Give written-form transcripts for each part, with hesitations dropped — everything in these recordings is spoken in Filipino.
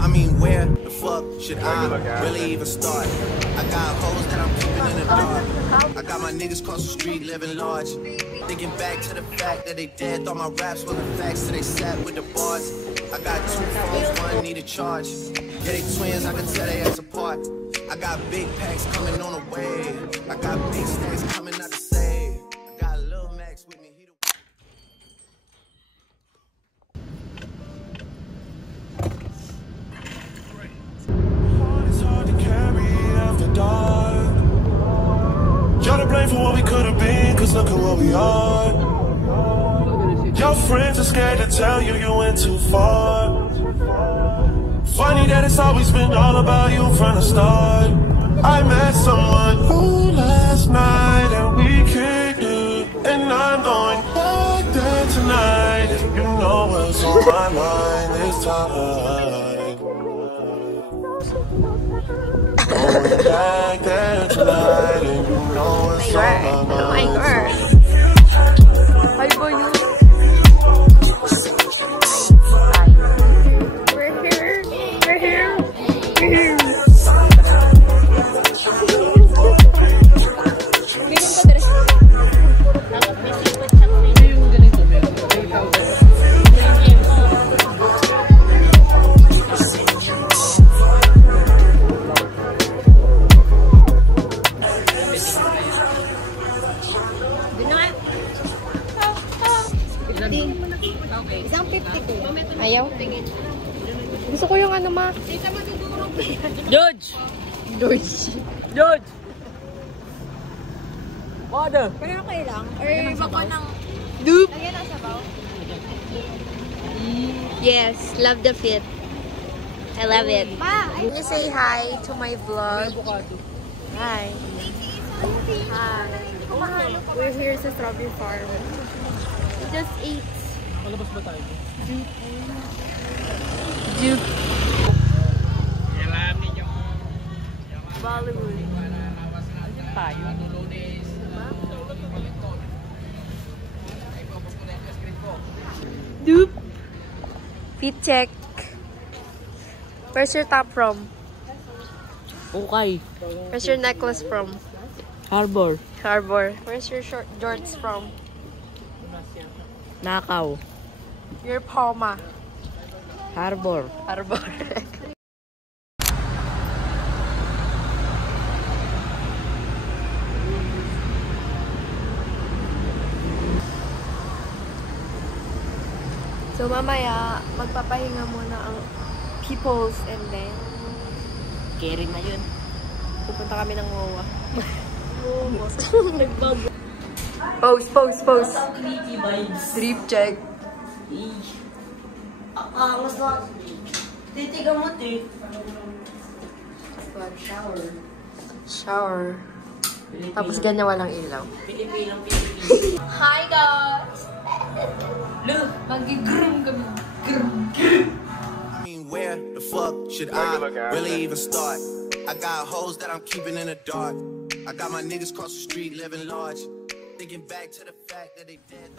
I mean, where the fuck should I really even start? I got hoes that I'm keeping in the dark. I got my niggas across the street living large. Thinking back to the fact that they dead, thought my raps were the facts, so they sat with the bars. I got 2 phones, one need a charge. Yeah, they twins, I can tell they ass apart. I got big packs coming on the way. I got big stacks coming out to save. I got Lil Max with me. It's hard to carry after dark. Y'all to blame for what we could have been, cause look at what we are. Your friends are scared to tell you you went too far. Funny that it's always been all about you from the start. I met someone who last night and we kicked it, and I'm going back there tonight. You know what's on my mind this time. Going back there tonight, and you know what's on my mind. Oh my god. Hi boy. Isang 52. Ayaw? Gusto ko yung ano ma. George! George. George! Water! Pero okay lang. Or bako ng... Dupe. Lagyan ng sabaw. Yes, love the fit. I love it. Ma, Can you say hi to my vlog? Hi. Hi. We're here sa Strawberry Farm. We just ate. Malabas ba tayo? Dupe. Yalam ninyo. Bollywood. Tayo. Dupe. Fit check. Where's your top from? Okay. Where's your necklace from? Harbor. Harbor. Where's your short jorts from? Nakaw. Your Palma. Harbor. Harbor. So mamaya, magpapahinga muna ang peoples and then Carry na yun. pupunta kami ng WOA. Pose, pose, pose. Drip check. Mas na. Titiga mo, te. Shower. Shower. Tapos ganyan walang ilaw. Pilipinang. Hi guys! Look! Mag-groom kami. I mean, where the fuck should I really even start? I got hoes that I'm keeping in the dark. I got my niggas across the street living large. Thinking back to the fact that they dead.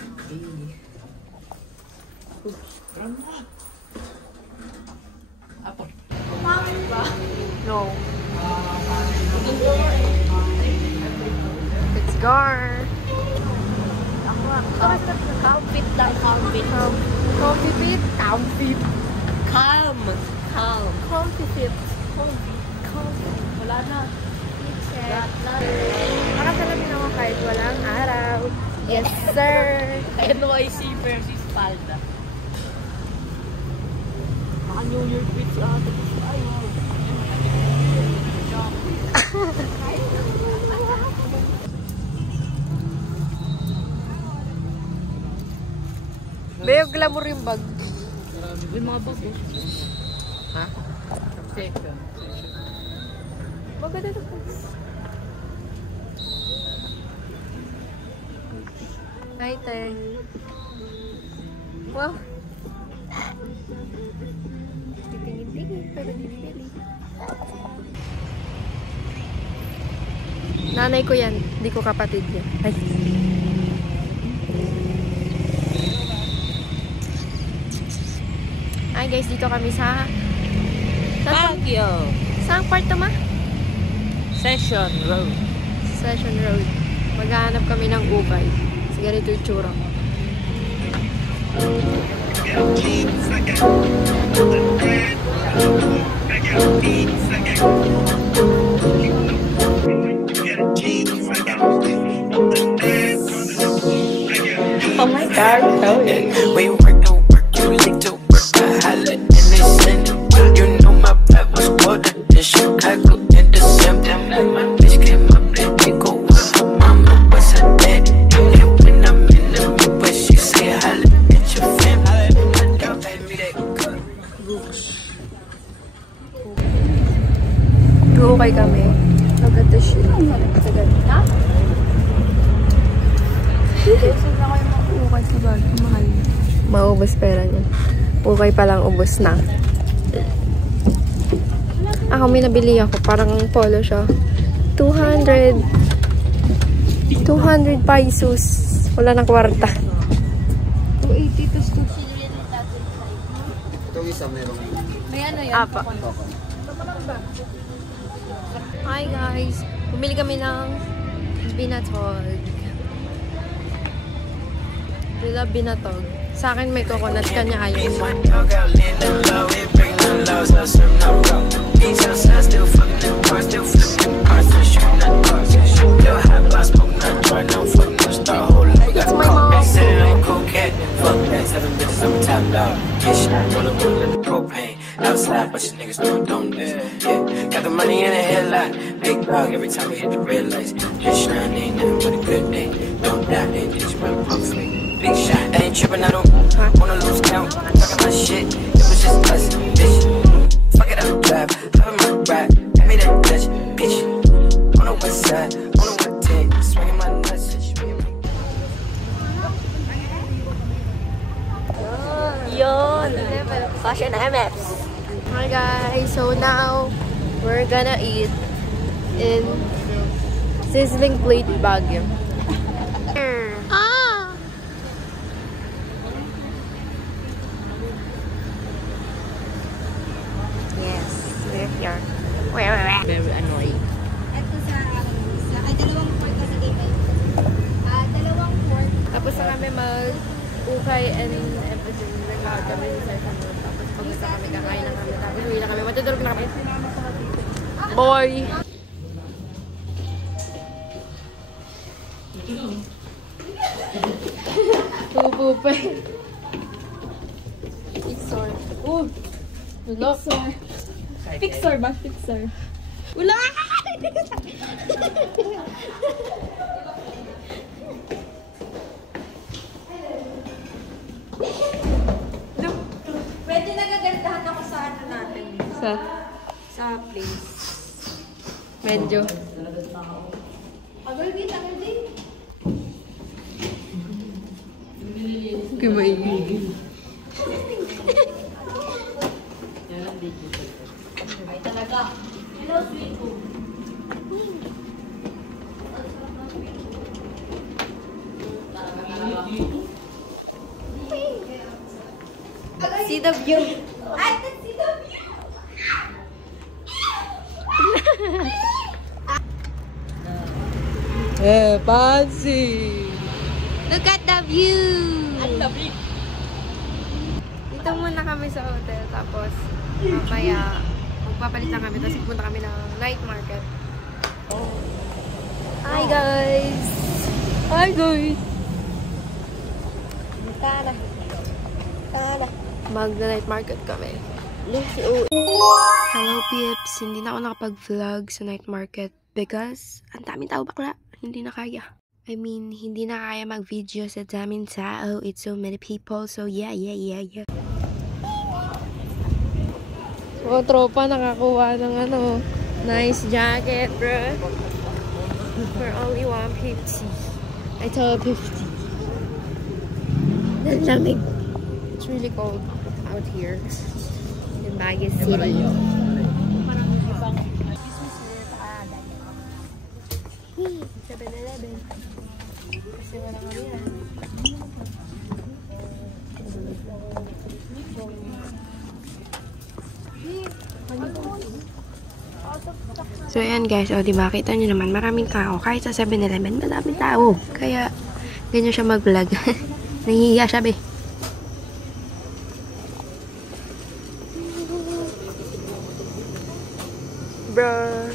No. It's Gar. outfit lang, outfit. Comfy fit? Comfy. Calm. Calm. Comfy fit. Wala na. Check. Nakasalamin ako kahit walang araw. Yes, sir. NYC versus Palda. Mga New Year tweets ata. Ay, wow. Bayo, glamour yung bag. May mga bag eh. Ha? Second. Maganda na po. Hi, Teng. Wow. Titingin-tingin, pero pili. Nanay ko yan. Hindi ko kapatid yan. Ay. Hi guys, dito kami sa Tokyo. Saan part to, ma? Session Road. Session Road. Maghahanap kami ng ukay. Kasi ganito yung tsura. Oh my God, Chloe. We work to work, you like to work. I holla in December. You know my blood was quarter to Chicago in December. My bitch came up and they go with her mama. What's her daddy? And when I'm in the Midwest, she say holla at your family. My dog gave me that cut. Ukay kami. Look at the shit. Sagad. Ha? Ukay si Bag. Mahal. Maubos pera niya. Ukay palang ubos na. Ako may nabili ako. Parang polo siya. 200 pesos. Wala ng kwarta. 280 to 2. Itong isa meron. May ano yun? Apa. Hi guys! Bumili kami ng binatog. Lila binatog. Sa akin may coconut, kanya ayaw mo. My dog out in the low, we bring the lows, I serve no rope. Each outside, still fucking them cars, still flipping cars, still shooting at cars. Still high block, smoke not dry, no fucking no star, whole life got It's my mom. sitting on cocaine. Fuck that, 7 bitches, I'm top dog. Get shit, roll up with the propane. Outside, but you niggas don't this. Yeah, got the money in a headlight. Big dog every time we hit the red lights. Just shine, ain't nothing but a good day. Don't die, they just run pump me. Big shot, I ain't tripping, I don't wanna lose count. Talking my shit, it was just us, bitch. Fuck it up, drive, hop in my ride. Give me that Dutch, bitch. On the west side, on the west tank, swinging my nuts. Yun! Fashion MFs. Hi guys! So now, we're gonna eat in Sizzling Plate Baguio. Ah! Yes, we're here. Very annoying. Ito sa ay dalawang pork kasi dito. Dalawang pork. Tapos na kami mag-ukay and everything. Nag-out kami sa Session Road. Tapos pag-usa kami, kakain na kami. Tapos uwi na kami. Matutulog na kami. Boy! Tubo pa eh. Pixar. Oh! Pixar. Fixer ba? Fixer. Wala! Pwede nagagandahan ako sa ano natin. Sa place. Medyo. Agad din. Kumaigigil. Ay talaga. Hello, sweet home. See the view. I can see the view. Fancy! Look at the view! Dito muna kami sa hotel, tapos mamaya magpapalit lang kami, tapos pupunta kami ng night market. Hi guys! Hi guys! Tara! Mag-night market kami. Hello peeps! Hindi na ako nakapag-vlog sa night market because ang daming tao bakla. Hindi na kaya. I mean, hindi na kaya mag-video sa daming tao. It's so many people. So yeah. So, tropa nakakuha ng nice jacket, bro. For only 150. I told 50. Lamig. It's really cold out here in Baguio City. Wee! 7-Eleven. Kasi walang kalihan. Wee! So, ayan guys. O, diba? Kita nyo naman, maraming tao. Kahit sa 7-Eleven, maraming tao. Kaya, ganyan siya mag-vlog. Nahihiya siya, be. Bruh.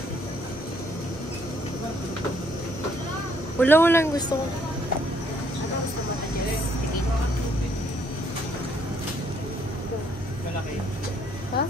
Walang gusto ko. Ha?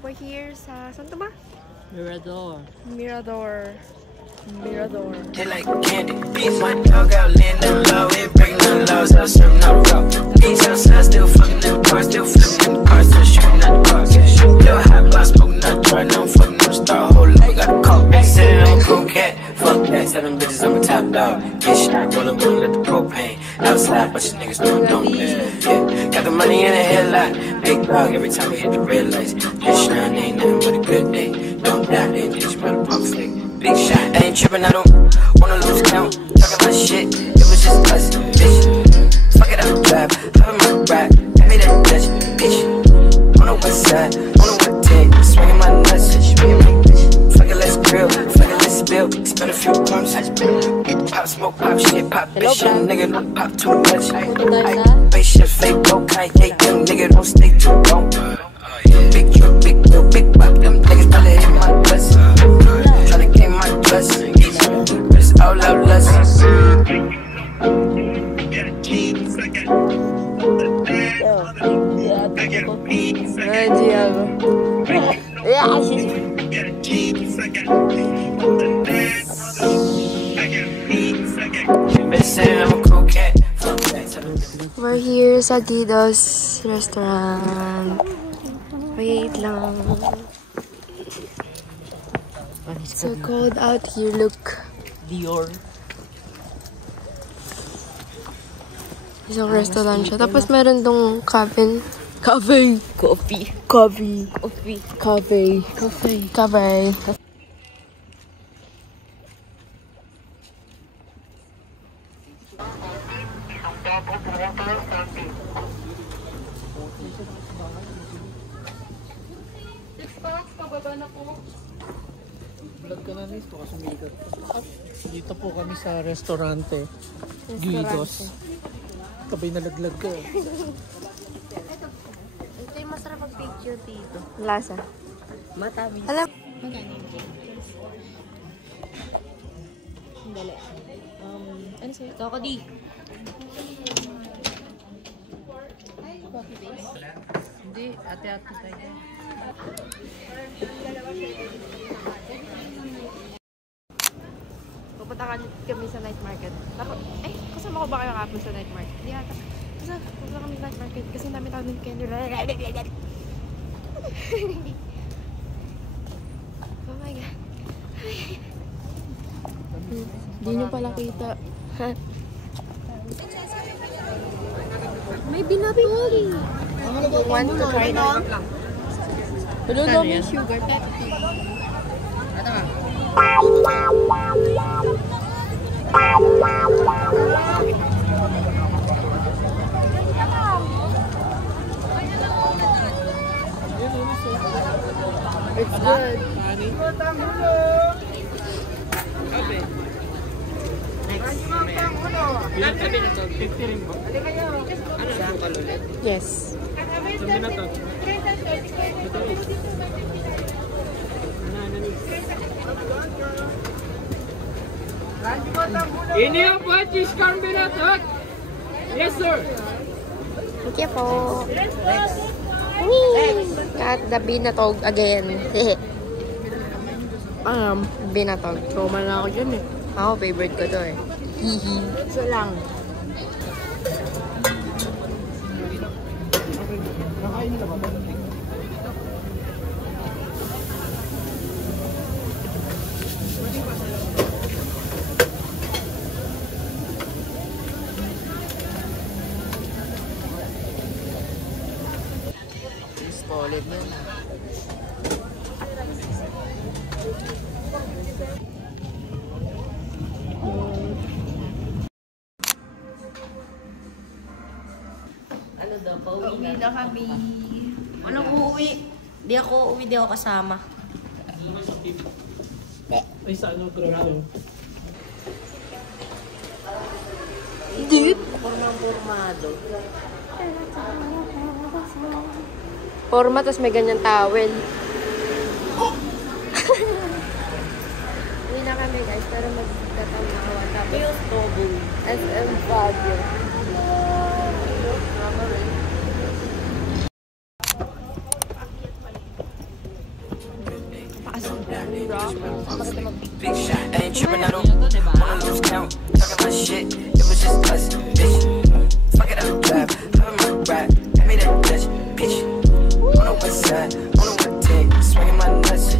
We're here sa, saan to ba? Mirador. Mirador. They like candy. Beat my dog out, laying them low, ain't breaking no laws, I serve no rope. Beats outside, still fucking in the car, still flipping in the car, still shooting at the car. Still high block, smoking not dry, now I'm fucking no star. Hold up, we got a call. Sitting on cool cat, fuck that, 7 bitches, I'm a top dog. Get shot, rollin' one, let the propane. Outside, bunch of niggas don't yeah. Got the money in a headlock, big dog every time we hit the red lights. This shine ain't nothing but a good day. Don't die, they just run a pump flick. Big shot, I ain't trippin', I don't wanna lose count. Talking my shit, it was just us, bitch. Fuck it, I'll drive, hop in my ride, give me that Dutch, bitch. On the west side, on the west day, swinging my nuts, swinging my bitch. Fuck it, let's grill, fuck it, let's spill, spin a few pumps, pop smoke, pop shit, pop bitch, young nigga, don't pop too much. Spaceship, fake, go, Kanye, young nigga, don't stay too long. Big truck, big wheel, big pop, them niggas probably hit my bus. Tryna gain my trust, but it's all out lust. We're here sa Dido's restaurant. Wait lang. So cold out here, look. Dior. Isang restaurant siya. Tapos meron tong cabin. Coffee. Vlog ka na nito kasi sumikat. Dito po kami sa restaurante. Guidos. Kabay nalaglag ka. Ito yung masarap ang picture dito. Lasa. Matamis. Alam. Dali. Ano sa'yo? Kakadi. Coffee base? Hindi. Ate-ate tayo. Pupunta kami sa night market. Kasama ko ba kayo kapon sa night market? Hindi ata. Pupunta kami sa night market kasi namin tawag ng Kenny. Oh my God. Hindi nyo pala kita. May binatol. You want to try that? Hello, dami sugar Pepsi. Ito nga. It's good. Yes. Ini yung purchase combinator. Yes, sir. Thank you po. At the binatog again. Binatog. Trauma na ako dyan eh. Ako, favorite ko to eh. Hihi. So lang. Solid na. Ano daw, pauwi na kami. Anong uuwi? Di ako uuwi, di ako kasama. Ay, sa ano, grab. Dude! Formado. Forma, tapos may ganyan towel. Hindi na kami guys, pero magtatamawa. Tapos SM Baguio. Big shot, I ain't tripping, I don't wanna lose count. Talking my shit, it was just us, bitch. Fuck it, I'm drive, I'm my ride, give me that Dutch, bitch. On the west side, on the west tank, swinging my nuts,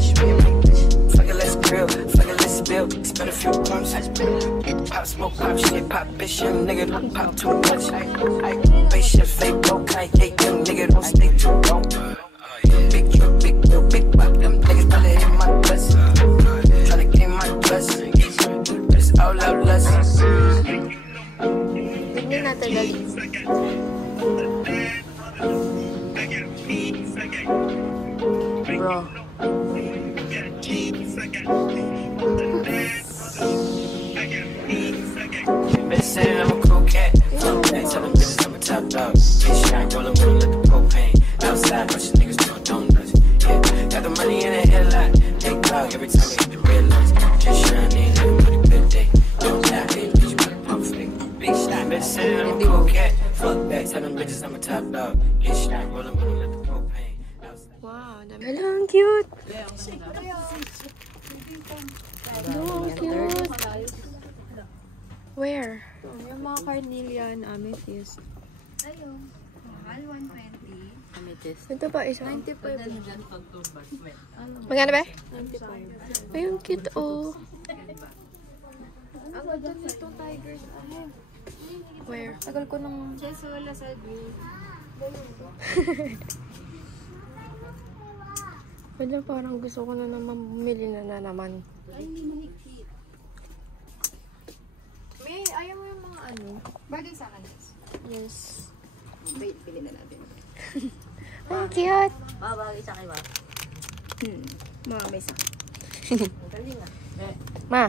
fuck it, let's grill, fuck it, let's spill, spend a few pumps, pop smoke, pop shit, pop bitch, young nigga don't pop too much. Spaceship, fake broke, Kanye, young nigga don't stay too long. Big truck, big wheel, big pop, them niggas probably hit my guts. Tryna gain my trust, it's all out lust. Hindi natin galing. Bro. Been saying I'm a cool cat, fuck that, tell them bitches I'm a top dog. Bitch, I ain't rollin' with a little propane. Outside, bunch of niggas doing donuts. Yeah, got the money in a headlight. Big dog every time we hit the red lights. Just shining, living with a good day. Don't die, bitch, you better pump fake. Big shot, been saying I'm a cool cat, fuck that, tell them bitches I'm a top dog. Bitch, I ain't rollin' with a little propane. Wow, hello, ang cute! Hello, ang cute! Where? Yung mga carnelian, amethyst. Ayun. Mahal, 120. Amethyst. Ito pa, isa. 95. Magkano ba? 95. Ay, ang cute, oh. Ako dyan itong tigers. Ay, Where? tagal ko nung Chesola sa view. Kanya parang gusto ko na naman bumili na naman. Ay, hindi mahigpit. May, ayaw mo yung mga ano? Bagay sa akin. Yes. Wait, pili na natin. Ang cute! Babagay sa akin ba? Mga may sa Galing ah. Ma.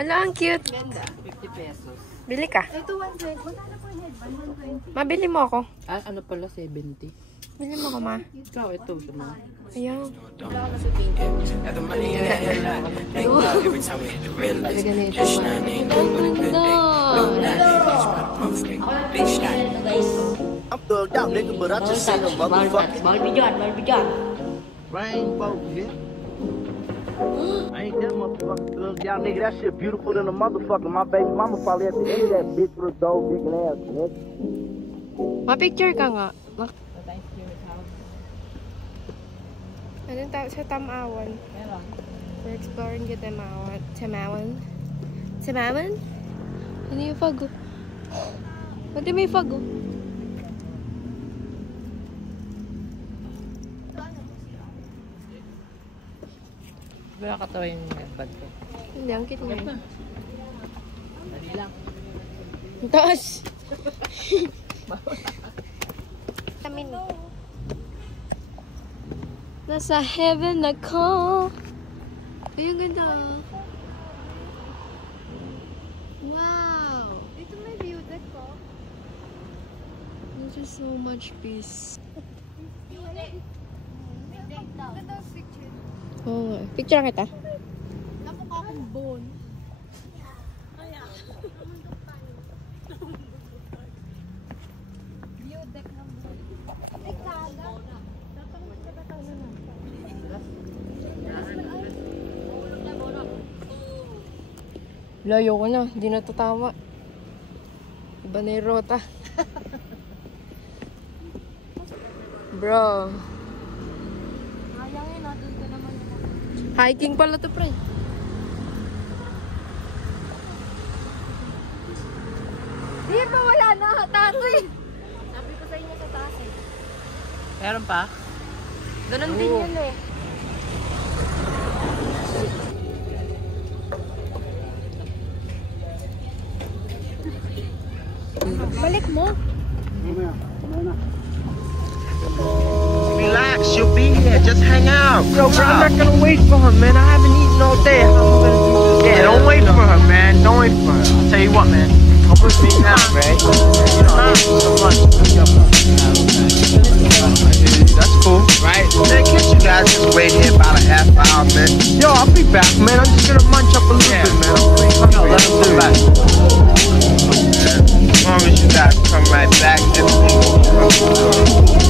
Hello, ang cute. ganda. 50 pesos. Bili ka. Ito 120. Wala na po yung headband, 120. Mabili mo ako. Ah, ano pala? 70. Bili mo ako, ma. Ikaw, ito. Tama. Ayaw. Got the money in a headlight. Big dog every time we hit the red lights. Just shining, living with a good day. Don't die, bitch, you better pump fake. Big shot. I'm thugged out, nigga, but I just seen a motherfucking Bawal bidyan. rainbow, yeah. I ain't that motherfucking thugged out, nigga. That shit beautiful than a motherfucker. My baby mama probably at the end of that bitch with a dog digging ass, nigga. Ma-picture ka nga. Ano tayo sa Tamawan? Meron. We're exploring the Tamawan. Tamawan? Ano yung fago? Pati may fago. Wala katawa yung headband ko. Hindi, ang cute niya. Dali lang. Ang taas! Tamin. Nasa heaven ako. Ay, ang ganda. Wow! Ito may view deck ko. There's just so much peace. Ganda ang picture. Oh, picture kita. Napukha akong bone. View deck ng bone. Ay, kaga. Tatangin ka tatangin na. Layo ko na, hindi na tatama. Iba na yung rota. Bro. Sayangin natin ko naman yung Hiking pala to, pre. Di ba wala na? Tatoy! Sabi ko sa inyo sa taas eh. Meron pa? Ganun din yun eh. Balik mo. Relax, she'll be here. Just hang out. Yo, bro, I'm not gonna wait for her, man. I haven't eaten all day. How am I gonna do this? Yeah, don't wait for her, man. Don't wait for her. I'll tell you what, man. Come with me now, Ray. You know, I'll give you some lunch. That's cool, right? Man, can't you guys just wait here about a half hour, man? Yo, I'll be back, man. I'm just gonna munch up a little bit, man. I'm pretty hungry. Yo, let him do back. As long as you guys come right back, everything will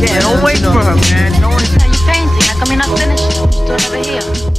Yeah, don't wait for her, man. Don't wait. You're fainting. How come you're not finished? Still never here.